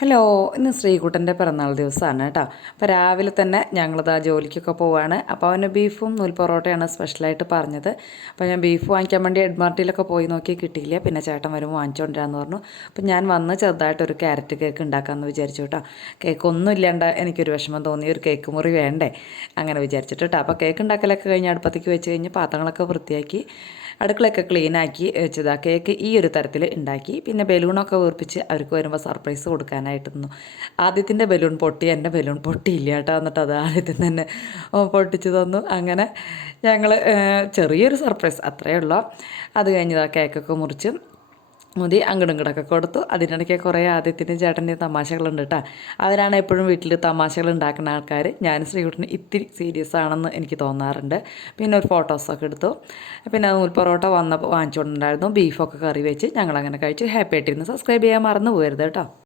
Hello, ഇന്ന് ശ്രീകുട്ടൻ്റെ പിറന്നാൾ ദിവസമാണ് കേട്ടോ. അപ്പോൾ രാവിലെ തന്നെ ഞങ്ങളിതാ ജോലിക്കൊക്കെ പോവുകയാണ്. അപ്പോൾ അവന് ബീഫും നൂൽ പൊറോട്ടയാണ് സ്പെഷ്യലായിട്ട് പറഞ്ഞത്. അപ്പോൾ ഞാൻ ബീഫ് വാങ്ങിക്കാൻ വേണ്ടി എഡ്മാർട്ടിലൊക്കെ പോയി നോക്കി കിട്ടിയില്ല. പിന്നെ ചേട്ടൻ വരുമ്പോൾ വാങ്ങിച്ചുകൊണ്ടിരാന്ന് പറഞ്ഞു. അപ്പോൾ ഞാൻ വന്ന് ചെറുതായിട്ടൊരു ക്യാരറ്റ് കേക്ക് ഉണ്ടാക്കാമെന്ന് വിചാരിച്ചു കേട്ടോ. കേക്ക് ഒന്നും ഇല്ലാണ്ട് എനിക്കൊരു വിഷമം തോന്നി, ഒരു കേക്ക് മുറി വേണ്ടേ, അങ്ങനെ വിചാരിച്ചിട്ട് കേട്ടോ. അപ്പോൾ കേക്ക് ഉണ്ടാക്കലൊക്കെ കഴിഞ്ഞ് അടുപ്പത്തേക്ക് വെച്ച് കഴിഞ്ഞ് പാത്രങ്ങളൊക്കെ വൃത്തിയാക്കി അടുക്കളയൊക്കെ ക്ലീനാക്കി വെച്ചതാ. കേക്ക് ഈ ഒരു തരത്തിൽ ഉണ്ടാക്കി. പിന്നെ ബലൂണൊക്കെ വീർപ്പിച്ച് അവർക്ക് വരുമ്പോൾ സർപ്രൈസ് കൊടുക്കാനായിട്ട് നിന്നു. ആദ്യത്തിൻ്റെ ബലൂൺ പൊട്ടി, എൻ്റെ ബലൂൺ പൊട്ടിയില്ല കേട്ടോ. എന്നിട്ട് അത് ആദ്യത്തിന് തന്നെ പൊട്ടിച്ച് തന്നു. അങ്ങനെ ഞങ്ങൾ ചെറിയൊരു സർപ്രൈസ് അത്രയേ ഉള്ളൂ. അത് കഴിഞ്ഞതാ കേക്കൊക്കെ മുറിച്ച് മതി അങ്ങോട്ടും ഇങ്ങോട്ടൊക്കെ കൊടുത്തു. അതിനിടയ്ക്ക് കുറേ ആദ്യത്തിൻ്റെ ചേട്ടൻ്റെ തമാശകളുണ്ട് കേട്ടോ. അവരാണ് എപ്പോഴും വീട്ടിൽ തമാശകൾ ഉണ്ടാക്കുന്ന ആൾക്കാർ. ഞാൻ ശ്രീകുട്ടന് ഇത്തിരി സീരിയസ് ആണെന്ന് എനിക്ക് തോന്നാറുണ്ട്. പിന്നെ ഒരു ഫോട്ടോസൊക്കെ എടുത്തു. പിന്നെ നൂൽ പൊറോട്ട വന്നപ്പോൾ വാങ്ങിച്ചുകൊണ്ടുണ്ടായിരുന്നു. ബീഫൊക്കെ കറി വെച്ച് ഞങ്ങളങ്ങനെ കഴിച്ചു. ഹാപ്പി ആയിട്ടിരുന്നു. സബ്സ്ക്രൈബ് ചെയ്യാൻ മറന്നു പോകരുത് കേട്ടോ.